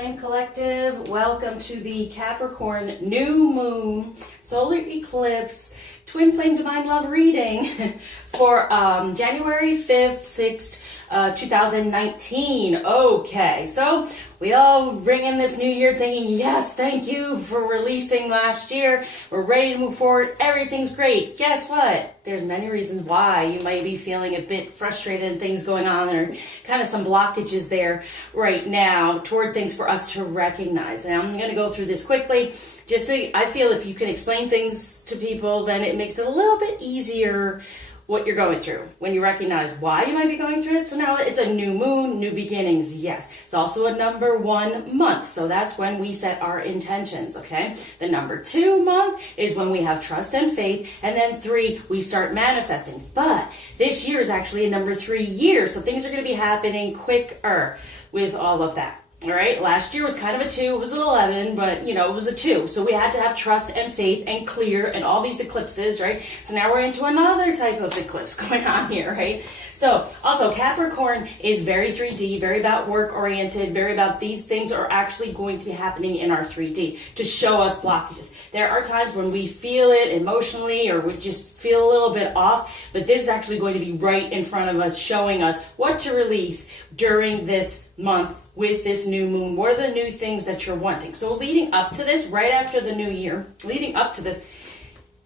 Flame Collective. Welcome to the Capricorn New Moon Solar Eclipse Twin Flame Divine Love reading for January 5th, 6th, 2019. Okay, so we all ring in this new year thinking, yes, thank you for releasing last year. We're ready to move forward. Everything's great. Guess what? There's many reasons why you might be feeling a bit frustrated and things going on. There are kind of some blockages there right now toward things for us to recognize. And I'm going to go through this quickly. I feel if you can explain things to people, then it makes it a little bit easier what you're going through when you recognize why you might be going through it. So now it's a new moon, new beginnings. Yes, it's also a number 1 month. So that's when we set our intentions, okay? The number 2 month is when we have trust and faith. And then 3, we start manifesting. But this year is actually a number 3 year. So things are going to be happening quicker with all of that. All right, last year was kind of a 2, it was an 11, but you know, it was a 2. So we had to have trust and faith and clear and all these eclipses, right? So now we're into another type of eclipse going on here, right? So also Capricorn is very 3D, very about work oriented, very about these things are actually going to be happening in our 3D to show us blockages. There are times when we feel it emotionally or we just feel a little bit off, but this is actually going to be right in front of us, showing us what to release during this month with this new moon. What are the new things that you're wanting? So leading up to this, right after the new year, leading up to this,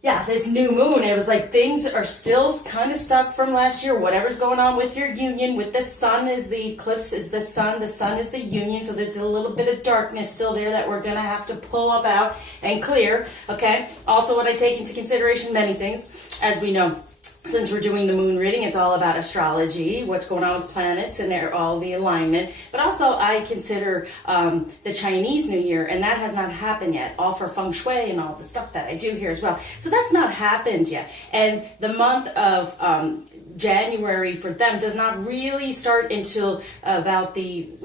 this new moon, it was like things are still kind of stuck from last year. Whatever's going on with your union, with the sun is the eclipse, is the sun is the union. So there's a little bit of darkness still there that we're going to have to pull up out and clear, okay? Also, what I take into consideration, many things, as we know, since we're doing the moon reading, it's all about astrology, what's going on with planets and all the alignment. But also I consider the Chinese New Year, and that has not happened yet, all for feng shui and all the stuff that I do here as well. So that's not happened yet. And the month of January for them does not really start until about it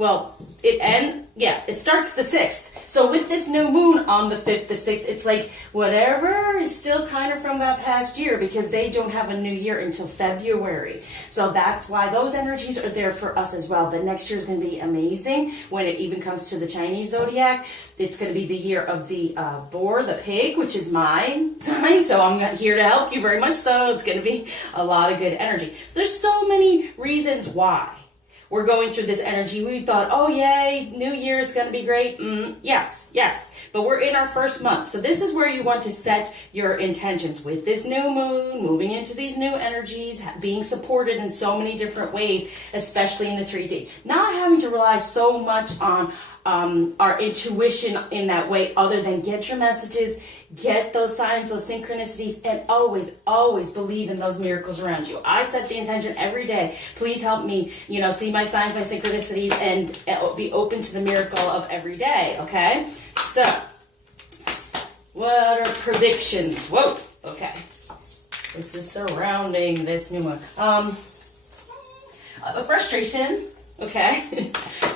starts the 6th. So with this new moon on the 5th, the 6th, it's like whatever is still kind of from that past year because they don't have a new year until February. So that's why those energies are there for us as well. But next year is going to be amazing when it even comes to the Chinese zodiac. It's going to be the year of the boar, the pig, which is my sign. So I'm here to help you very much. So it's going to be a lot of good energy. So there's so many reasons why we're going through this energy. We thought, oh yay, new year, it's going to be great. Yes. But we're in our first month. So this is where you want to set your intentions with this new moon, moving into these new energies, being supported in so many different ways, especially in the 3D. Not having to rely so much on our intuition in that way, other than get your messages, get those signs, those synchronicities, and always believe in those miracles around you. I set the intention every day. Please help me, see my signs, my synchronicities, and be open to the miracle of every day, okay? So, what are predictions? Whoa, okay. This is surrounding this new one. Frustration. Okay,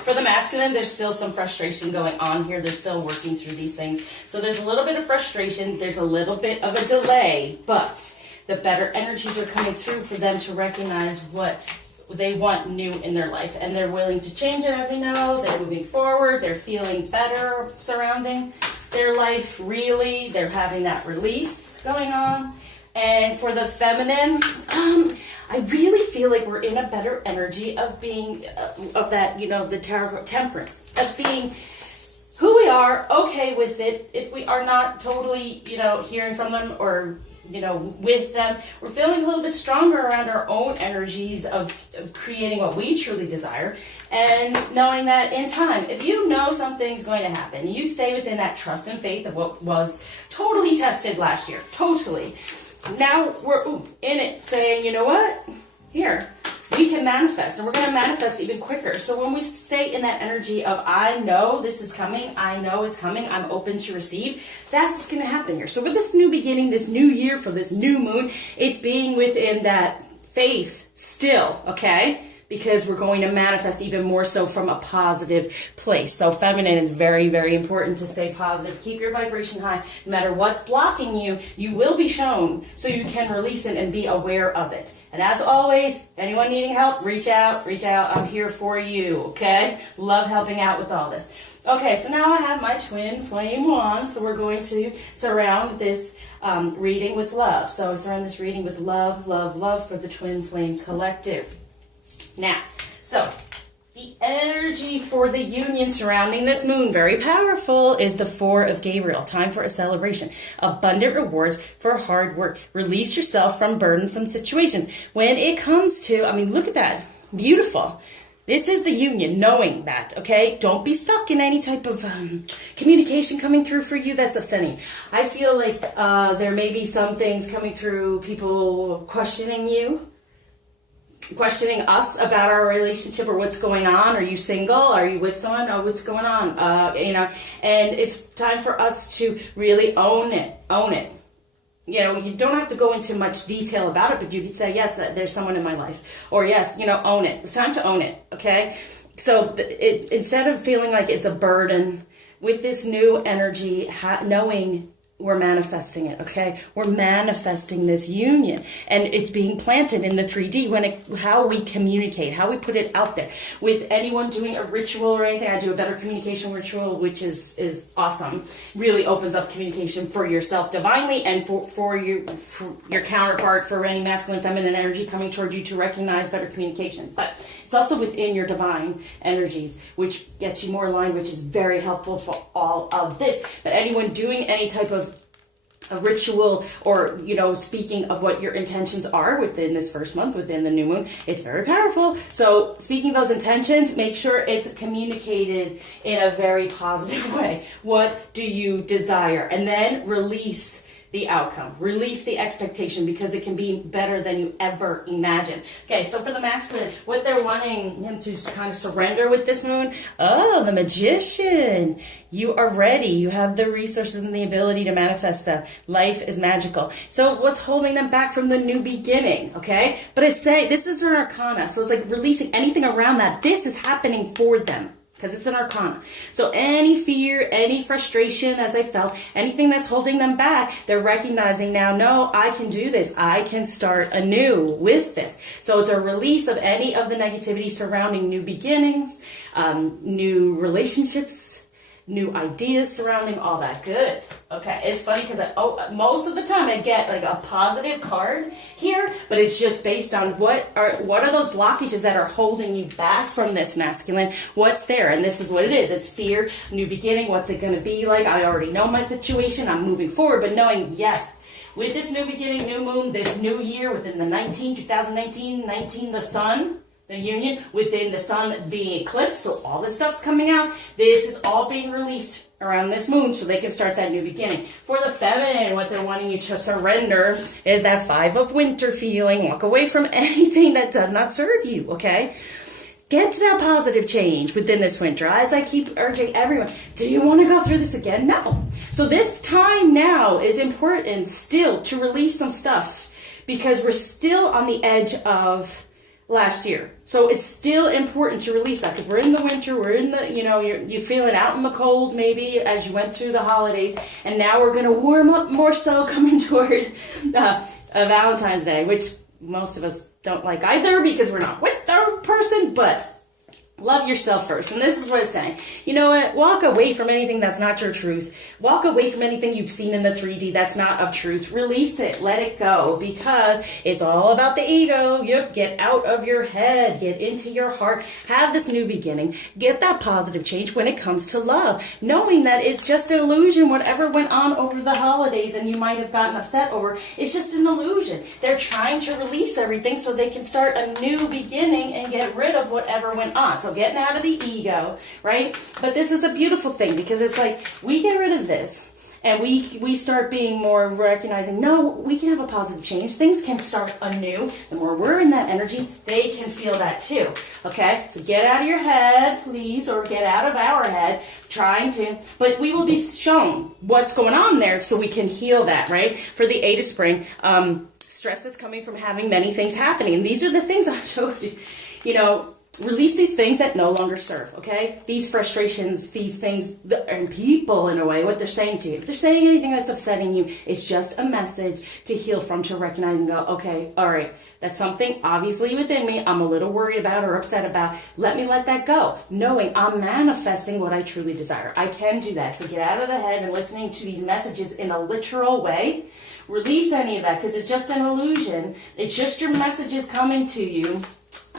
for the masculine, there's still some frustration going on here. They're still working through these things. So there's a little bit of frustration. There's a little bit of a delay, but the better energies are coming through for them to recognize what they want new in their life. And they're willing to change it, as we know. They're moving forward. They're feeling better surrounding their life, really. They're having that release going on. And for the feminine, I really feel like we're in a better energy of being, of that, the temperance, of being who we are, okay with it. If we are not totally, hearing from them or, with them, we're feeling a little bit stronger around our own energies of creating what we truly desire. And knowing that in time, if you know something's going to happen, you stay within that trust and faith of what was totally tested last year, totally. Now we're in it saying, you know what? Here, we can manifest, and we're going to manifest even quicker. So when we stay in that energy of, I know this is coming, I know it's coming, I'm open to receive, that's going to happen here. So with this new beginning, this new year, for this new moon, it's being within that faith still, okay? Because we're going to manifest even more so from a positive place. So feminine is very, very important to stay positive. Keep your vibration high. No matter what's blocking you, you will be shown so you can release it and be aware of it. And as always, anyone needing help, reach out. I'm here for you, okay? Love helping out with all this. Okay, so now I have my twin flame wand, so we're going to surround this reading with love. So surround this reading with love, love, love for the twin flame collective. Now, so the energy for the union surrounding this moon, very powerful, is the Four of Gabriel. Time for a celebration. Abundant rewards for hard work. Release yourself from burdensome situations. When it comes to, I mean, look at that. Beautiful. This is the union, knowing that, okay? Don't be stuck in any type of communication coming through for you that's upsetting. I feel like there may be some things coming through, people questioning you, questioning us about our relationship or what's going on. Are you single? Are you with someone? Oh, what's going on? You know, and it's time for us to really own it. Own it. You know, you don't have to go into much detail about it, but you could say, yes, there's someone in my life. Or yes, you know, own it. It's time to own it, okay? So instead of feeling like it's a burden, with this new energy, knowing we're manifesting it, okay? We're manifesting this union, and it's being planted in the 3D how we communicate, how we put it out there. With anyone doing a ritual or anything, I do a better communication ritual, which is awesome. Really opens up communication for yourself divinely and for your counterpart, for any masculine, feminine energy coming towards you to recognize better communication. But it's also within your divine energies, which gets you more aligned, which is very helpful for all of this. But anyone doing any type of a ritual, or, you know, speaking of what your intentions are within this first month, within the new moon, it's very powerful. So speaking those intentions, make sure it's communicated in a very positive way. What do you desire? And then release the outcome. Release the expectation, because it can be better than you ever imagined. Okay, so for the masculine, what they're wanting him to kind of surrender with this moon, oh, the Magician. You are ready. You have the resources and the ability to manifest them. Life is magical. So what's holding them back from the new beginning, okay? But it's saying, this is an arcana, so it's like releasing anything around that. This is happening for them, because it's an arcana. So any fear, any frustration, as I felt, anything that's holding them back, they're recognizing now, no, I can do this. I can start anew with this. So it's a release of any of the negativity surrounding new beginnings, new relationships, new ideas surrounding all that. Good. Okay, it's funny because most of the time I get like a positive card here, but it's just based on what are those blockages that are holding you back from this masculine. What's there? And this is what it is. It's fear, new beginning. What's it going to be like? I already know my situation. I'm moving forward, but knowing, yes, with this new beginning, new moon, this new year, within the 2019, the sun, the union, within the sun, the eclipse, so all this stuff's coming out. This is all being released around this moon, so they can start that new beginning. For the feminine, what they're wanting you to surrender is that 5 of winter feeling. Walk away from anything that does not serve you, okay? Get to that positive change within this winter. As I keep urging everyone, do you want to go through this again? No. So this time now is important still to release some stuff, because we're still on the edge of last year. So it's still important to release that, because we're in the winter, we're in the, you know, you feel it out in the cold maybe as you went through the holidays, and now we're going to warm up more so coming toward Valentine's Day, which most of us don't like either, because we're not with our person, but love yourself first. And this is what it's saying. You know what? Walk away from anything that's not your truth. Walk away from anything you've seen in the 3D that's not of truth. Release it. Let it go, because it's all about the ego. Yep. Get out of your head. Get into your heart. Have this new beginning. Get that positive change when it comes to love. Knowing that it's just an illusion. Whatever went on over the holidays and you might have gotten upset over, it's just an illusion. They're trying to release everything so they can start a new beginning and get rid of whatever went on. So getting out of the ego, right? But this is a beautiful thing, because it's like we get rid of this and we start being more recognizing, no, we can have a positive change. Things can start anew. The more we're in that energy, they can feel that too. Okay? So get out of your head, please, or get out of our head, but we will be shown what's going on there so we can heal that, right? For the 8 of spring, stress that's coming from having many things happening. And these are the things I showed you, you know, release these things that no longer serve, okay? These frustrations, these things, and people, in a way, what they're saying to you. If they're saying anything that's upsetting you, it's just a message to heal from, to recognize and go, okay, all right, that's something obviously within me I'm a little worried about or upset about. Let me let that go, knowing I'm manifesting what I truly desire. I can do that. So get out of the head and listening to these messages in a literal way. Release any of that, because it's just an illusion. It's just your messages coming to you.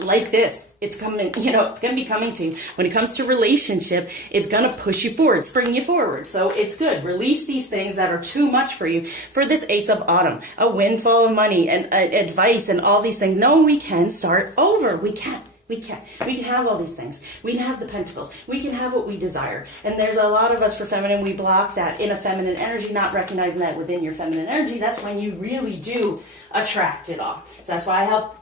Like this, it's coming, it's going to be coming to you. When it comes to relationship, it's going to push you forward, spring you forward. So it's good. Release these things that are too much for you. For this Ace of Autumn, a windfall of money and advice and all these things. No, we can start over. We can. We can have all these things. We can have the pentacles. We can have what we desire. And there's a lot of us for feminine, we block that in a feminine energy, not recognizing that within your feminine energy. That's when you really do attract it all. So that's why I help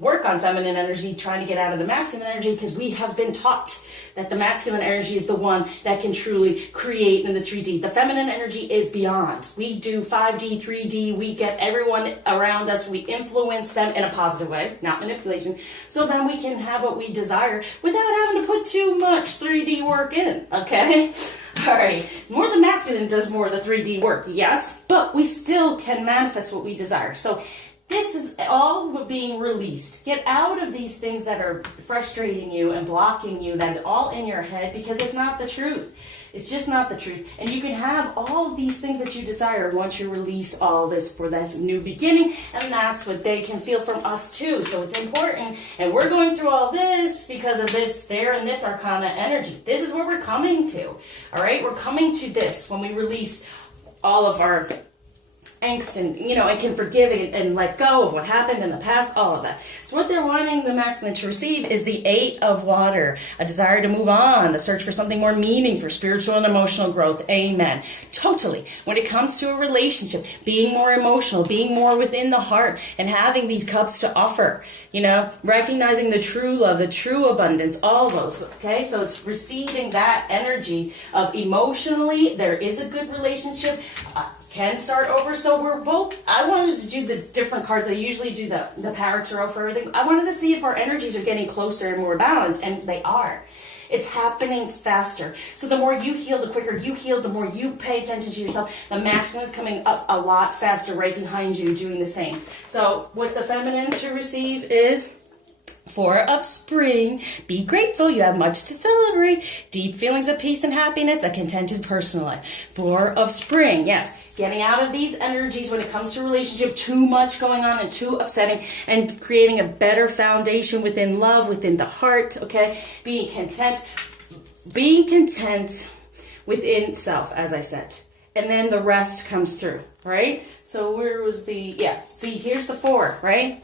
work on feminine energy, trying to get out of the masculine energy, because we have been taught that the masculine energy is the one that can truly create in the 3D. The feminine energy is beyond. We do 5D, 3D, we get everyone around us, we influence them in a positive way, not manipulation, so then we can have what we desire without having to put too much 3D work in, okay? All right, more the masculine does more of the 3D work, yes, but we still can manifest what we desire. So this is all being released. Get out of these things that are frustrating you and blocking you, that are all in your head, because it's not the truth. It's just not the truth. And you can have all of these things that you desire once you release all this for this new beginning. And that's what they can feel from us too. So it's important. And we're going through all this because of this, there, and this arcana energy. This is where we're coming to. All right? We're coming to this when we release all of our angst and, and can forgive and let go of what happened in the past, all of that. So what they're wanting the masculine to receive is the 8 of Water, a desire to move on, a search for something more meaningful, spiritual and emotional growth. Amen. Totally. When it comes to a relationship, being more emotional, being more within the heart, and having these cups to offer, recognizing the true love, the true abundance, all those, okay? So it's receiving that energy of emotionally, there is a good relationship, can start over. So we're both, I wanted to do the different cards. I usually do the Power Tarot for everything. I wanted to see if our energies are getting closer and more balanced, and they are. It's happening faster. So the more you heal, the quicker you heal, the more you pay attention to yourself. The masculine's coming up a lot faster right behind you doing the same. So what the feminine to receive is 4 of Spring. Be grateful. You have much to celebrate. Deep feelings of peace and happiness. A contented personal life. 4 of Spring. Yes. Getting out of these energies when it comes to relationship. Too much going on and too upsetting. And creating a better foundation within love, within the heart. Okay. Being content. Being content within self, as I said. And then the rest comes through. Right? So where was the... Yeah. See, here's the 4. Right?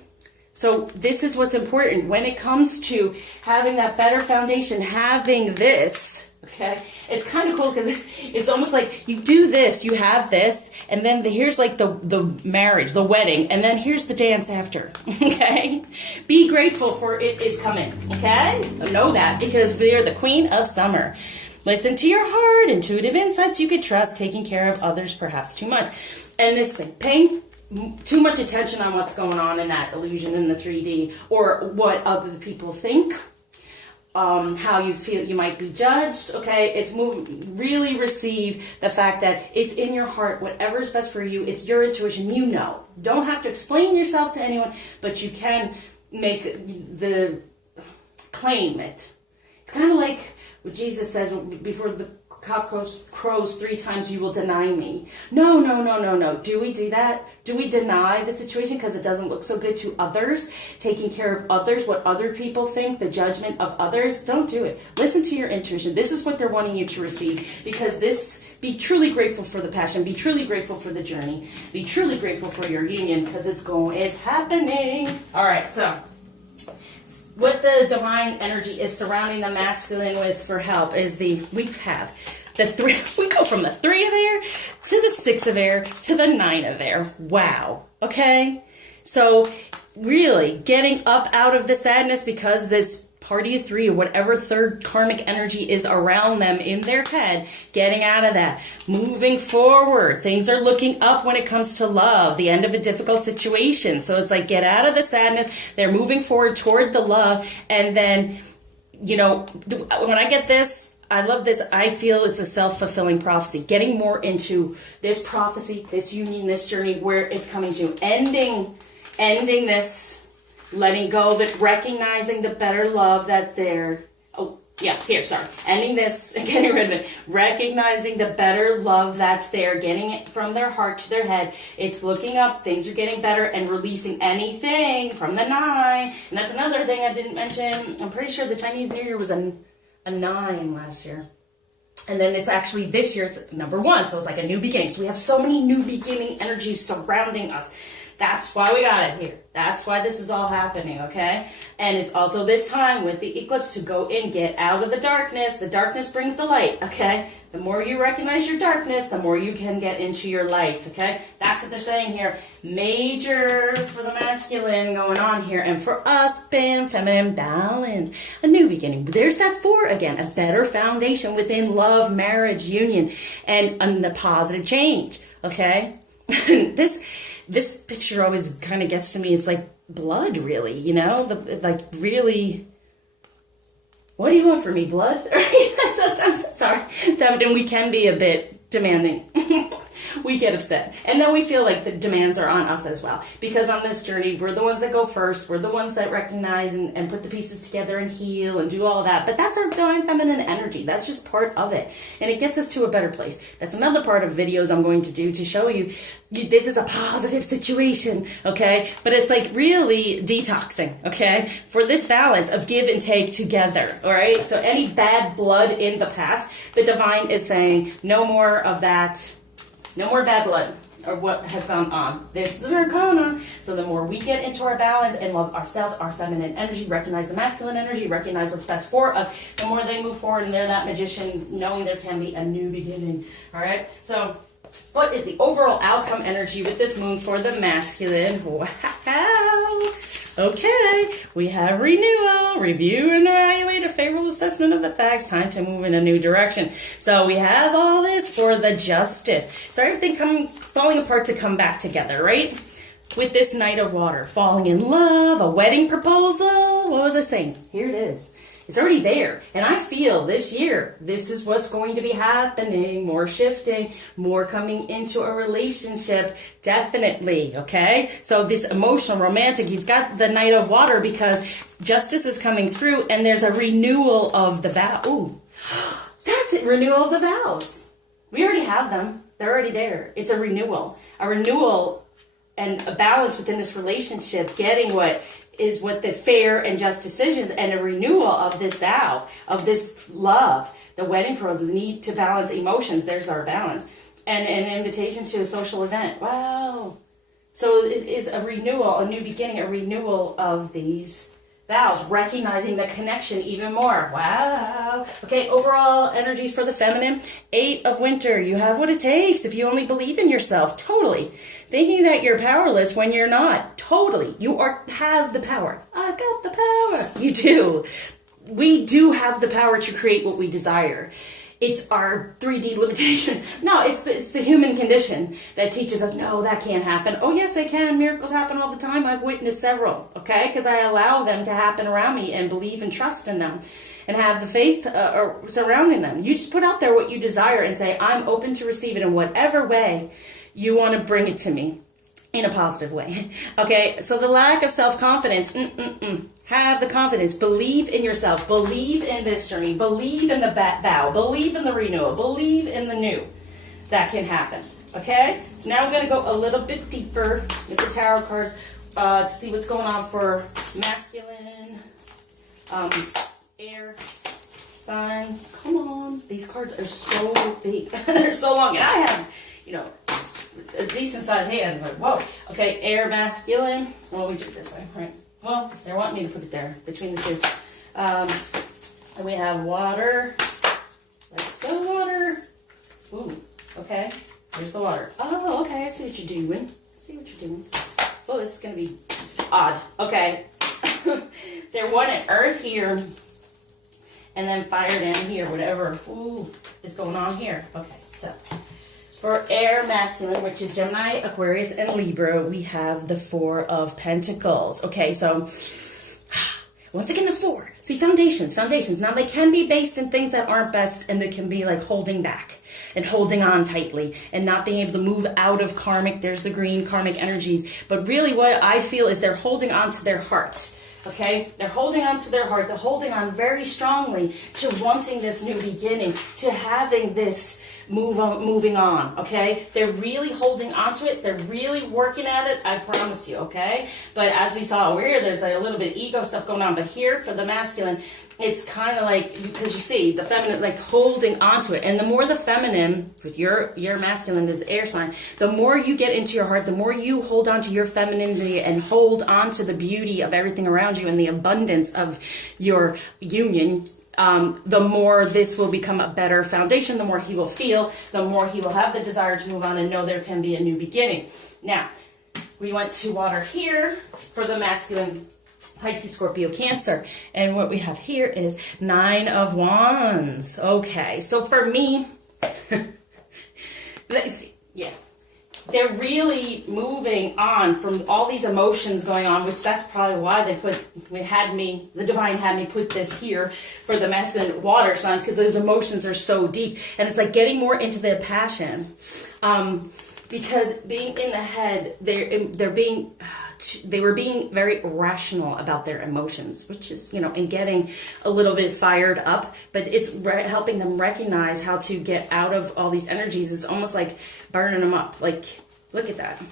So this is what's important when it comes to having that better foundation, having this, okay? It's kind of cool because it's almost like you do this, you have this, and then here's like the marriage, the wedding, and then here's the dance after, okay? Be grateful for it is coming, okay? Know that because we're the queen of summer. Listen to your heart, intuitive insights you can trust, taking care of others perhaps too much. And this thing, pain. Too much attention on what's going on in that illusion in the 3D, or what other people think, how you feel you might be judged, okay? It's really receive the fact that it's in your heart, whatever is best for you, it's your intuition, Don't have to explain yourself to anyone, but you can claim it. It's kind of like what Jesus says before the cock crows 3 times, you will deny me. No. Do we do that? Do we deny the situation because it doesn't look so good to others? Taking care of others, what other people think, the judgment of others? Don't do it. Listen to your intuition. This is what they're wanting you to receive, because be truly grateful for the passion. Be truly grateful for the journey. Be truly grateful for your union, because it's happening. All right, so what the divine energy is surrounding the masculine with for help is we go from the 3 of air to the 6 of air to the 9 of air. Wow. Okay. So really getting up out of the sadness, because this party of three or whatever third karmic energy is around them in their head, getting out of that, moving forward. Things are looking up when it comes to love, the end of a difficult situation. So it's like, get out of the sadness. They're moving forward toward the love. And then, you know, when I get this, I love this. I feel it's a self-fulfilling prophecy. Getting more into this prophecy, this union, this journey, where it's coming to ending this, letting go of it, recognizing the better love that they're, ending this, getting rid of it, recognizing the better love that's there, getting it from their heart to their head. It's looking up, things are getting better, and releasing anything from the 9. And that's another thing I didn't mention. I'm pretty sure the Chinese New Year was a 9 last year. And then it's actually this year, it's number 1. So it's like a new beginning. So we have so many new beginning energies surrounding us. That's why we got it here. That's why this is all happening, okay? And it's also this time with the eclipse to go in, get out of the darkness. The darkness brings the light, okay? The more you recognize your darkness, the more you can get into your light, okay? That's what they're saying here. Major for the masculine going on here. And for us, bam, feminine balance. A new beginning. There's that 4 again. A better foundation within love, marriage, union, and a positive change, okay? This picture always kind of gets to me. It's like blood, really, you know? Really, what do you want from me, blood? Sometimes, sorry, feminine, we can be a bit demanding. We get upset. And then we feel like the demands are on us as well. Because on this journey, we're the ones that go first. We're the ones that recognize and put the pieces together and heal and do all that. But that's our divine feminine energy. That's just part of it. And it gets us to a better place. That's another part of videos I'm going to do to show you this is a positive situation, okay? But it's like really detoxing, okay? For this balance of give and take together, all right? So any bad blood in the past, the divine is saying no more of that. No more bad blood, or what has gone on. This is an arcana. So the more we get into our balance and love ourselves, our feminine energy, recognize the masculine energy, recognize what's best for us, the more they move forward and they're that magician, knowing there can be a new beginning. All right? So what is the overall outcome energy with this moon for the masculine? Wow. Okay, we have renewal, review and evaluate a favorable assessment of the facts, time to move in a new direction. So we have all this for the justice. So everything falling apart to come back together, right? With this Knight of Water, falling in love, a wedding proposal. What was I saying? Here it is. It's already there. And I feel this year, this is what's going to be happening. More shifting, more coming into a relationship. Definitely, okay? So this emotional, romantic, he's got the Knight of Water because justice is coming through and there's a renewal of the vow. Ooh, that's it, renewal of the vows. We already have them. They're already there. It's a renewal. A renewal and a balance within this relationship, getting what the fair and just decisions and a renewal of this vow, of this love, the wedding proposal, the need to balance emotions. There's our balance. And an invitation to a social event. Wow. So it is a renewal, a new beginning, a renewal of these vows, recognizing the connection even more. Wow. Okay, overall energies for the feminine. 8 of Winter. You have what it takes if you only believe in yourself. Totally. Thinking that you're powerless when you're not. Totally. You have the power. I've got the power. You do. We do have the power to create what we desire. It's our 3D limitation. No, it's the human condition that teaches us, no, that can't happen. Oh, yes, they can. Miracles happen all the time. I've witnessed several, okay? Because I allow them to happen around me and believe and trust in them and have the faith surrounding them. You just put out there what you desire and say, I'm open to receive it in whatever way you want to bring it to me in a positive way. Okay, so the lack of self-confidence, have the confidence, believe in yourself, believe in this journey, believe in the vow, believe in the renewal, believe in the new. That can happen, okay? So now we're going to go a little bit deeper with the tarot cards to see what's going on for masculine, air, sun. Come on, these cards are so big. They're so long, and I have, a decent sized hand, but whoa. Okay, air, masculine. Well, we do it this way, right? Well, they're wanting me to put it there, between the two. And we have water. Let's go, water. Ooh, okay. There's the water. Oh, okay, I see what you're doing. Oh, this is going to be odd. Okay. They're wanting earth here, and then fire down here, whatever is going on here. Okay, so for air masculine, which is Gemini, Aquarius, and Libra, we have the Four of Pentacles. Okay, so once again, the four. See, foundations. Now, they can be based in things that aren't best, and they can be like holding back and holding on tightly and not being able to move out of karmic. There's the green karmic energies. But really what I feel is they're holding on to their heart. Okay? They're holding on to their heart. They're holding on very strongly to wanting this new beginning, to having this moving on, okay? They're really holding on to it. They're really working at it, I promise you, okay? But as we saw over here, there's like a little bit of ego stuff going on. But here, for the masculine, it's kind of like, because you see, the feminine, like holding on to it. And the more the feminine, with your masculine is air sign, the more you get into your heart, the more you hold on to your femininity and hold on to the beauty of everything around you and the abundance of your union, the more this will become a better foundation, the more he will feel, the more he will have the desire to move on and know there can be a new beginning. Now, we went to water here for the masculine, Pisces, Scorpio, Cancer. And what we have here is Nine of Wands. Okay, so for me, let's see, yeah. They're really moving on from all these emotions going on, which that's probably why the divine had me put this here for the masculine water signs, because those emotions are so deep. And it's like getting more into their passion. Because being in the head, they were being very rational about their emotions, which is, and getting a little bit fired up, but it's helping them recognize how to get out of all these energies. It's almost like burning them up. Like, look at that.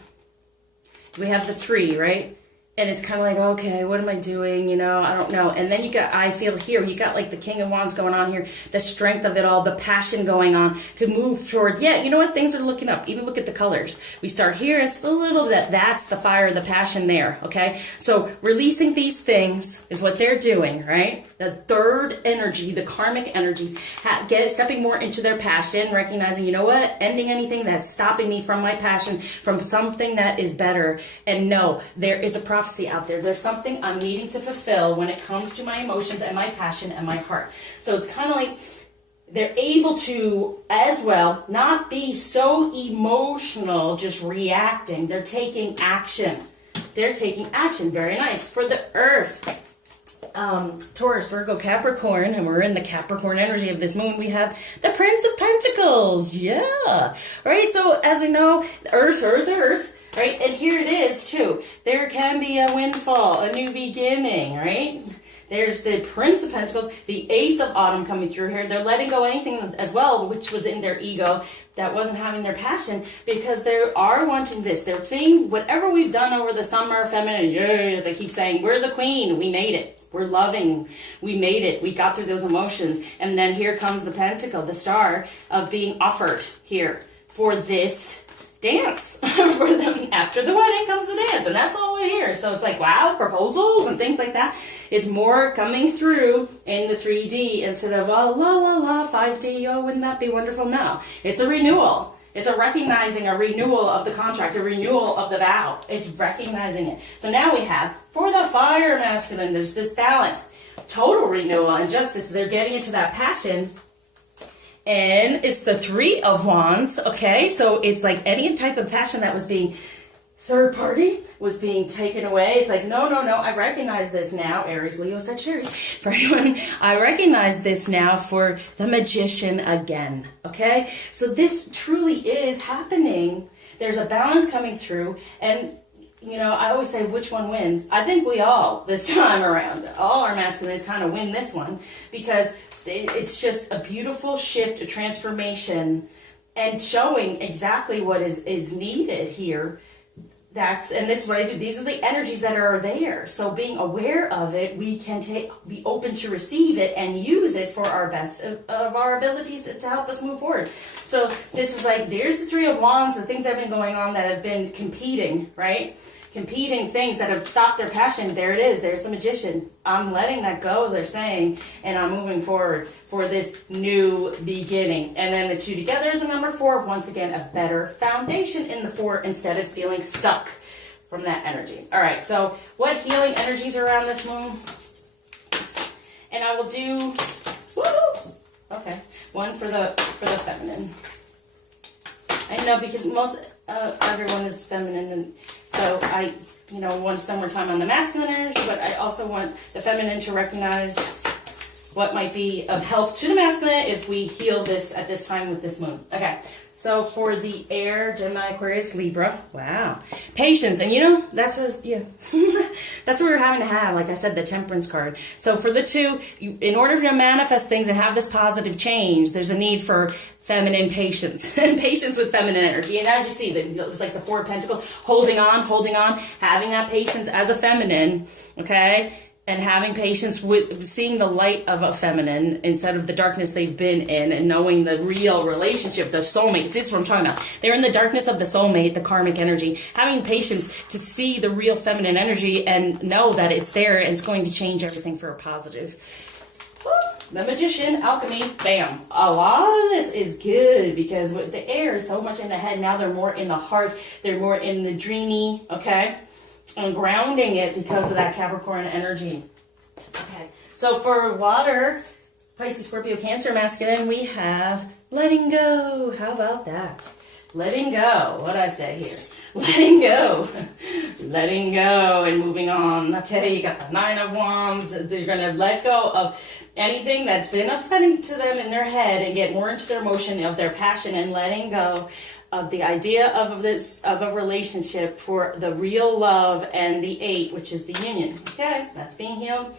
We have the 3, right? And it's kind of like, okay, what am I doing? I don't know. And then I feel here, you got like the King of Wands going on here, the strength of it all, the passion going on to move toward, you know what? Things are looking up. Even look at the colors. We start here, it's a little bit, that's the fire, the passion there, okay? So releasing these things is what they're doing, right? The third energy, the karmic energies, stepping more into their passion, recognizing, you know what? Ending anything that's stopping me from my passion, from something that is better. And no, there is a prophecy out there. There's something I'm needing to fulfill when it comes to my emotions and my passion and my heart. So it's kind of like they're able to, as well, not be so emotional, just reacting. They're taking action. Very nice. For the earth, Taurus, Virgo, Capricorn, and we're in the Capricorn energy of this moon, we have the Prince of Pentacles. Yeah. Right? So as we know, earth, right? And here it is too. There can be a windfall, a new beginning, right? There's the Prince of Pentacles, the Ace of Autumn coming through here. They're letting go anything as well, which was in their ego, that wasn't having their passion, because they are wanting this. They're seeing whatever we've done over the summer, feminine, yay, as I keep saying, we're the queen, we made it. We're loving, we made it, we got through those emotions. And then here comes the Pentacle, the star of being offered here for this dance. For them, after the wedding comes the dance, and that's all we hear. So it's like, wow, proposals and things like that. It's more coming through in the 3D instead of la la la 5D. Oh, wouldn't that be wonderful? No, it's a renewal. It's a recognizing a renewal of the contract, a renewal of the vow. It's recognizing it. So now we have, for the fire masculine, there's this balance, total renewal and justice. They're getting into that passion. And it's the 3 of Wands, okay? So it's like any type of passion that was being third party was being taken away. It's like, no, I recognize this now. Aries, Leo, Sagittarius. For anyone, I recognize this now for the Magician again, okay? So this truly is happening. There's a balance coming through, and I always say, which one wins? I think we all, this time around, all our masculines kind of win this one, because it's just a beautiful shift, a transformation, and showing exactly what is needed here. And this is what I do. These are the energies that are there. So being aware of it, we can be open to receive it and use it for our best of our abilities to help us move forward. So this is like, there's the 3 of Wands, the things that have been going on that have been competing, right? Competing things that have stopped their passion. There it is. There's the Magician. I'm letting that go, they're saying, and I'm moving forward for this new beginning. And then the 2 together is a number 4. Once again, a better foundation in the 4 instead of feeling stuck. from that energy. All right, so what healing energies are around this moon? And I will do, okay, one for the feminine. I know because most everyone is feminine, and so I, want to spend more time on the masculine energy, but I also want the feminine to recognize what might be of help to the masculine if we heal this at this time with this moon. Okay, so for the air, Gemini, Aquarius, Libra, wow. Patience, and that's what, that's what we're having to have, like I said, the Temperance card. So for the two, in order to manifest things and have this positive change, there's a need for feminine patience, patience with feminine energy. And as you see, it's like the Four of Pentacles, holding on, having that patience as a feminine, okay? And having patience with seeing the light of a feminine instead of the darkness they've been in, and knowing the real relationship, the soulmate. This is what I'm talking about. They're in the darkness of the soulmate, the karmic energy. Having patience to see the real feminine energy and know that it's there and it's going to change everything for a positive. The Magician, Alchemy, bam. A lot of this is good because with the air is so much in the head. Now they're more in the heart. They're more in the dreamy, okay? And grounding it because of that Capricorn energy. Okay, so for water, Pisces, Scorpio, Cancer, masculine, we have letting go. How about that? Letting go. What did I say here? Letting go. Letting go and moving on. Okay, you got the Nine of Wands. They're going to let go of anything that's been upsetting to them in their head and get more into their emotion, of their passion, and letting go of the idea of a relationship for the real love and the 8, which is the union. Okay, that's being healed.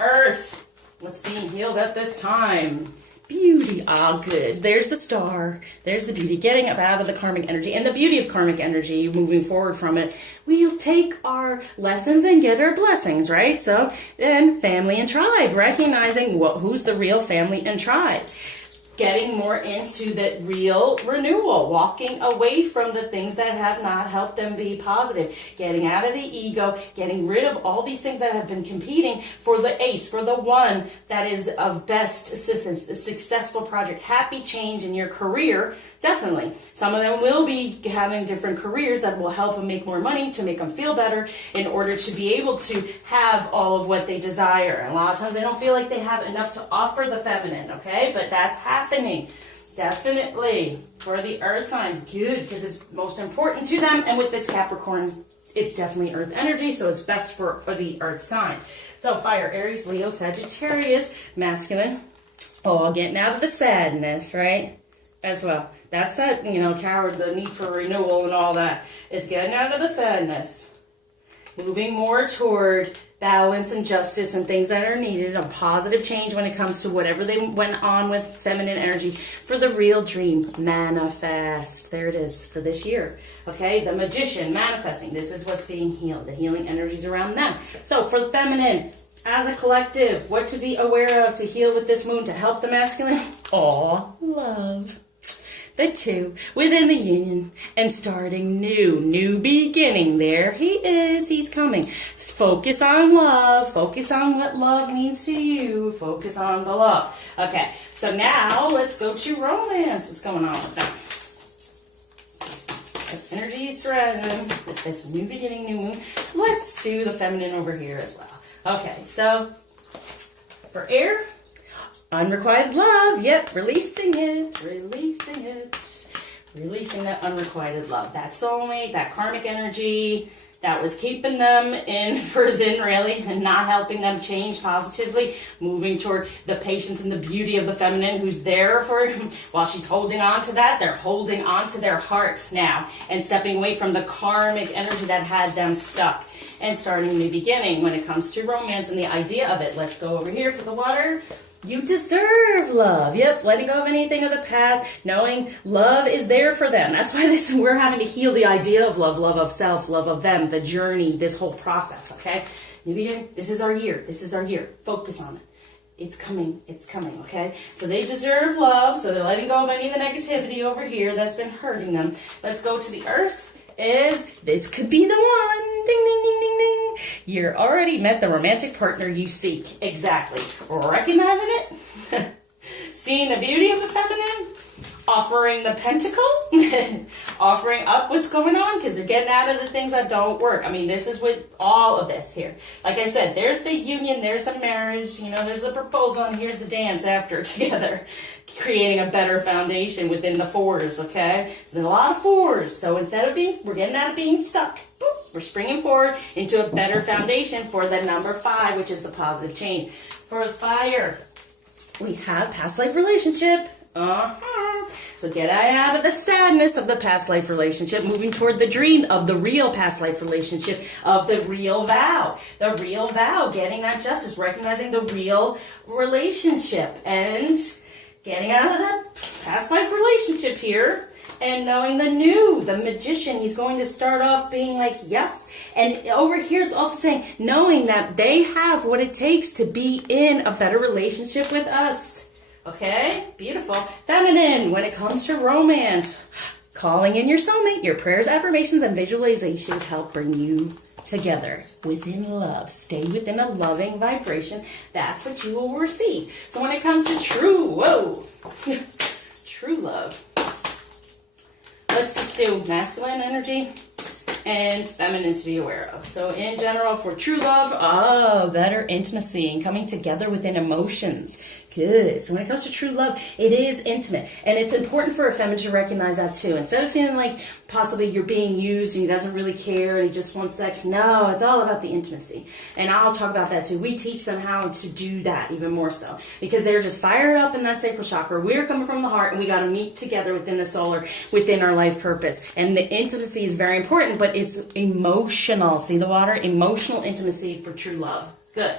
Earth, what's being healed at this time? Beauty. Ah, good. There's the star. There's the beauty. Getting up out of the karmic energy. And the beauty of karmic energy, moving forward from it, we'll take our lessons and get our blessings, right? So then family and tribe, recognizing who's the real family and tribe. Getting more into the real renewal, walking away from the things that have not helped them be positive, getting out of the ego, getting rid of all these things that have been competing for the ace, for the one that is of best assistance, the successful project, happy change in your career. Definitely. Some of them will be having different careers that will help them make more money to make them feel better in order to be able to have all of what they desire. And a lot of times they don't feel like they have enough to offer the feminine, okay? But that's happening. Definitely. For the earth signs, good, because it's most important to them. And with this Capricorn, it's definitely earth energy, so it's best for the earth sign. So fire, Aries, Leo, Sagittarius, masculine. Oh, getting out of the sadness, right? As well. That's that, tower, the need for renewal and all that. It's getting out of the sadness. Moving more toward balance and justice and things that are needed. A positive change when it comes to whatever they went on with feminine energy. For the real dream, manifest. There it is for this year. Okay, the Magician, manifesting. This is what's being healed. The healing energies around them. So for feminine, as a collective, what to be aware of to heal with this moon to help the masculine? Aw, love. The 2 within the union and starting new beginning. There he is. He's coming. Focus on love. Focus on what love means to you. Focus on the love. Okay, so now let's go to romance. What's going on with that? Energy surrounding them with this new beginning, new moon. Let's do the feminine over here as well. Okay, so for air, unrequited love. Yep, releasing it. Releasing that unrequited love. That soulmate, that karmic energy that was keeping them in prison, really, and not helping them change positively. Moving toward the patience and the beauty of the feminine who's there for, while she's holding on to that, they're holding on to their hearts now and stepping away from the karmic energy that had them stuck and starting a new beginning when it comes to romance and the idea of it. Let's go over here for the water. You deserve love. Yep, letting go of anything of the past, knowing love is there for them. That's why we're having to heal the idea of love, love of self, love of them, the journey, this whole process, okay? New beginning, this is our year. This is our year. Focus on it. It's coming, okay? So they deserve love, so they're letting go of any of the negativity over here that's been hurting them. Let's go to the earth. This could be the one. Ding, ding, ding, ding, ding. You're already met the romantic partner you seek. Exactly. Recognizing it. Seeing the beauty of the feminine. offering the pentacle, offering up what's going on, because they're getting out of the things that don't work. I mean, this is with all of this here. Like I said, there's the union, there's the marriage, you know, there's the proposal, and here's the dance after together, creating a better foundation within the fours, okay? There's a lot of fours, so instead of we're getting out of being stuck. Boop, we're springing forward into a better foundation for the number 5, which is the positive change. For fire, we have past life relationship. So get out of the sadness of the past life relationship, moving toward the dream of the real past life relationship, of the real vow. The real vow, getting that justice, recognizing the real relationship, and getting out of that past life relationship here, and knowing the new, the magician. He's going to start off being like, yes. And over here it's also saying, knowing that they have what it takes to be in a better relationship with us. Okay, beautiful. Feminine, when it comes to romance, calling in your soulmate, your prayers, affirmations, and visualizations help bring you together within love. Stay within a loving vibration. That's what you will receive. So when it comes to true love, let's just do masculine energy and feminine to be aware of. So in general, for true love, better intimacy and coming together within emotions. Good. So when it comes to true love, it is intimate. And it's important for a feminine to recognize that too. Instead of feeling like possibly you're being used and he doesn't really care and he just wants sex. No, it's all about the intimacy. And I'll talk about that too. We teach them how to do that even more so. Because they're just fired up in that sacral chakra. We're coming from the heart and we got to meet together within the solar, within our life purpose. And the intimacy is very important, but it's emotional. See the water? Emotional intimacy for true love. Good.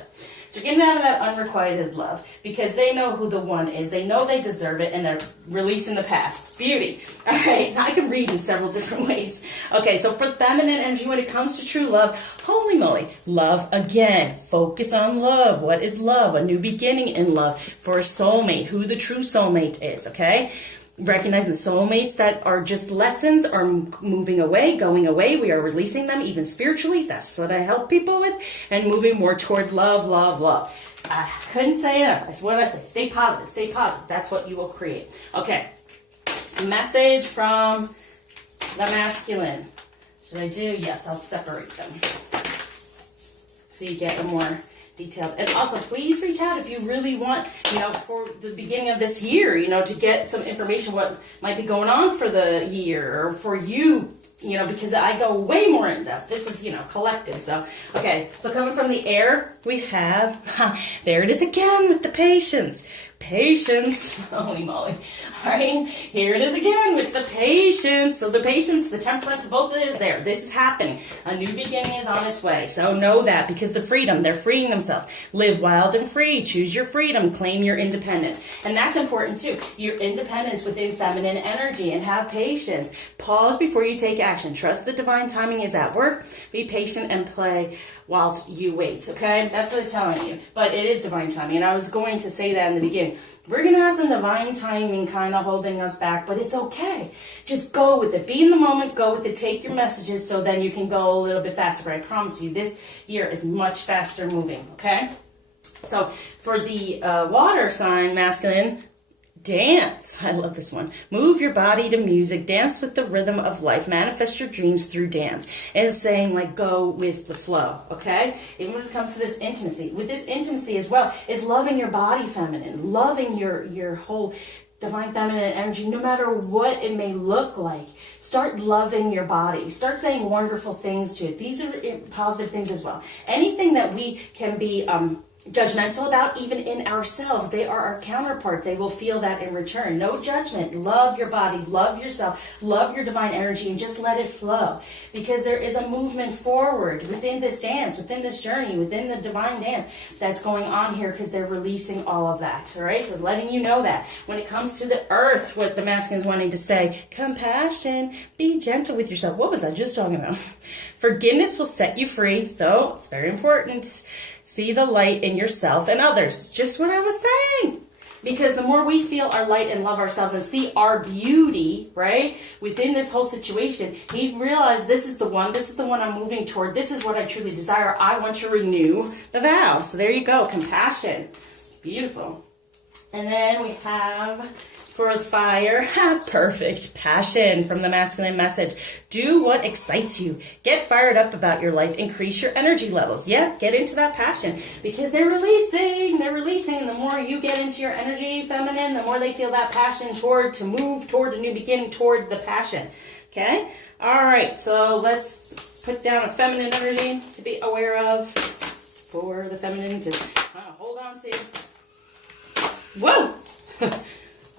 So getting out of that unrequited love, because they know who the one is. They know they deserve it, and they're releasing the past. Beauty. All right, I can read in several different ways. Okay, so for feminine energy, when it comes to true love, holy moly, love again. Focus on love. What is love? A new beginning in love for a soulmate, who the true soulmate is, okay? Recognizing the soulmates that are just lessons are moving away, going away. We are releasing them even spiritually. That's what I help people with. And moving more toward love, love, love. I couldn't say enough. That's what I say. Stay positive. Stay positive. That's what you will create. Okay. Message from the masculine. Should I do? Yes, I'll separate them. So you get a more detailed. And also, please reach out if you really want, for the beginning of this year, to get some information what might be going on for the year or for you, because I go way more in depth. This is, collective. So, okay. So coming from the air, we have, there it is again with the patience. Patience. Holy moly. All right. Here it is again with the patience. So the patience, the temperance, both of it is there. This is happening. A new beginning is on its way. So know that, because the freedom, they're freeing themselves. Live wild and free. Choose your freedom. Claim your independence. And that's important too. Your independence within feminine energy, and have patience. Pause before you take action. Trust the divine timing is at work. Be patient and play whilst you wait, okay? That's what I'm telling you. But it is divine timing, and I was going to say that in the beginning. We're going to have some divine timing kind of holding us back, but it's okay. Just go with it. Be in the moment. Go with it. Take your messages so then you can go a little bit faster. But I promise you, this year is much faster moving, okay? So for the water sign, masculine, dance. I love this one. Move your body to music. Dance with the rhythm of life. Manifest your dreams through dance. And it's saying, like, go with the flow, okay? Even when it comes to this intimacy. With this intimacy as well is loving your body feminine. Loving your whole divine feminine energy, no matter what it may look like. Start loving your body. Start saying wonderful things to it. These are positive things as well. Anything that we can be judgmental about, even in ourselves, they are our counterpart. They will feel that in return. No judgment. Love your body, love yourself, love your divine energy, and just let it flow, because there is a movement forward within this dance, within this journey, within the divine dance that's going on here, because they're releasing all of that. All right, so letting you know that when it comes to the earth, what the masculine is wanting to say, compassion, be gentle with yourself. What was I just talking about? Forgiveness will set you free, so it's very important. See the light in yourself and others. Just what I was saying. Because the more we feel our light and love ourselves and see our beauty, right, within this whole situation, we realize this is the one I'm moving toward. This is what I truly desire. I want to renew the vow. So there you go. Compassion. Beautiful. And then we have For fire, perfect. Passion from the masculine message. Do what excites you. Get fired up about your life. Increase your energy levels. Yeah, get into that passion because they're releasing. The more you get into your energy, feminine, the more they feel that passion to move toward a new beginning, toward the passion. Okay? All right, so let's put down a feminine energy to be aware of for the feminine to kind of hold on to. Whoa!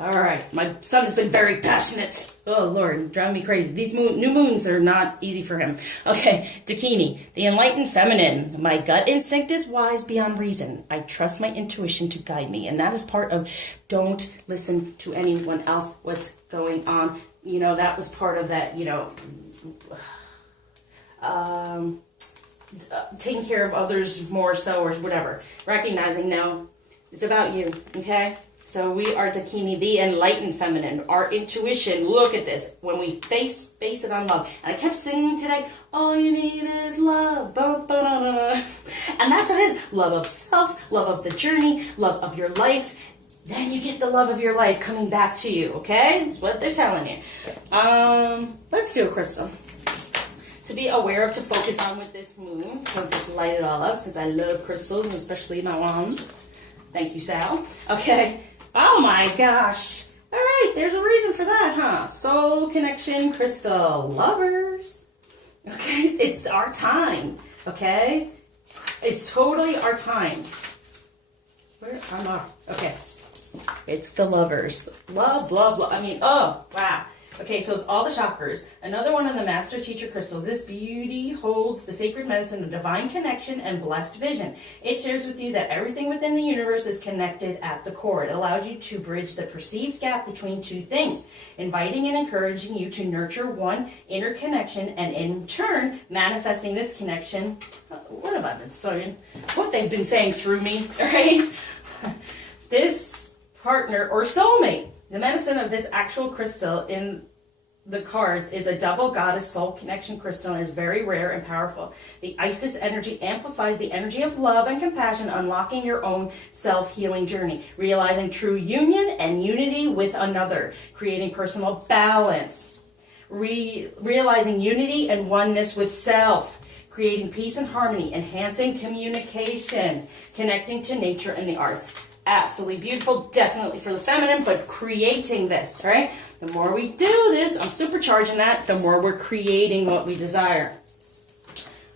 All right, my son has been very passionate. Oh, Lord, driving me crazy. These new moons are not easy for him. Okay, Dakini, the enlightened feminine. My gut instinct is wise beyond reason. I trust my intuition to guide me. And that is part of don't listen to anyone else what's going on. You know, that was part of that, you know, taking care of others more so or whatever. Recognizing, no, it's about you, okay? So we are Dakini, the enlightened feminine. Our intuition, look at this. When we base it on love. And I kept singing today, all you need is love. And that's what it is. Love of self, love of the journey, love of your life. Then you get the love of your life coming back to you, okay? That's what they're telling you. Let's do a crystal to be aware of, to focus on with this moon. So just light it all up since I love crystals, and especially my wands. Thank you, Sal. Okay. Oh my gosh. All right, there's a reason for that, huh? Soul connection crystal. Lovers. Okay, it's our time, okay? It's totally our time. Where am I? Okay. It's the lovers. Love, love, love. I mean, oh, wow. Okay, so it's all the chakras. Another one of the master teacher crystals. This beauty holds the sacred medicine of divine connection and blessed vision. It shares with you that everything within the universe is connected at the core. It allows you to bridge the perceived gap between two things, inviting and encouraging you to nurture one inner connection and in turn manifesting this connection. What have I been saying? What they've been saying through me, right? This partner or soulmate. The medicine of this actual crystal in the cards is a double goddess soul connection crystal and is very rare and powerful. The Isis energy amplifies the energy of love and compassion, unlocking your own self-healing journey, realizing true union and unity with another, creating personal balance, realizing unity and oneness with self, creating peace and harmony, enhancing communication, connecting to nature and the arts. Absolutely beautiful, definitely for the feminine, but creating this, right? The more we do this, I'm supercharging that, the more we're creating what we desire.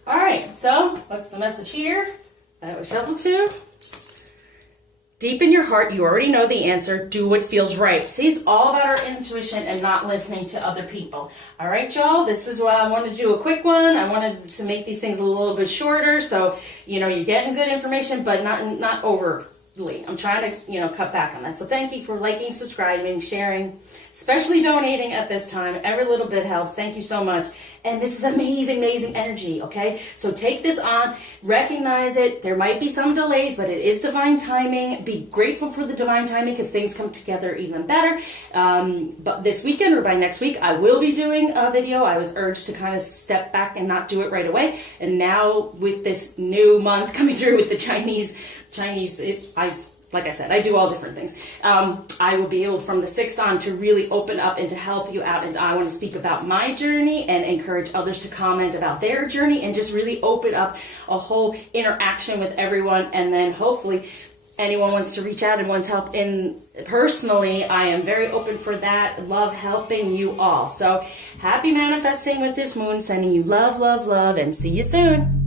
All right, so what's the message here that we shuffle to? Deep in your heart, you already know the answer. Do what feels right. See, it's all about our intuition and not listening to other people. All right, y'all, this is why I wanted to do a quick one. I wanted to make these things a little bit shorter, so, you know, you're getting good information, but not over. I'm trying to, cut back on that. So thank you for liking, subscribing, sharing, especially donating at this time. Every little bit helps. Thank you so much. And this is amazing, amazing energy, okay? So take this on, recognize it. There might be some delays, but it is divine timing. Be grateful for the divine timing because things come together even better. But this weekend or by next week, I will be doing a video. I was urged to kind of step back and not do it right away. And now with this new month coming through with the Chinese, like I said, I do all different things. I will be able from the 6th on to really open up and to help you out. And I want to speak about my journey and encourage others to comment about their journey and just really open up a whole interaction with everyone. And then hopefully anyone wants to reach out and wants help in personally, I am very open for that. Love helping you all. So happy manifesting with this moon, sending you love, love, love, and see you soon.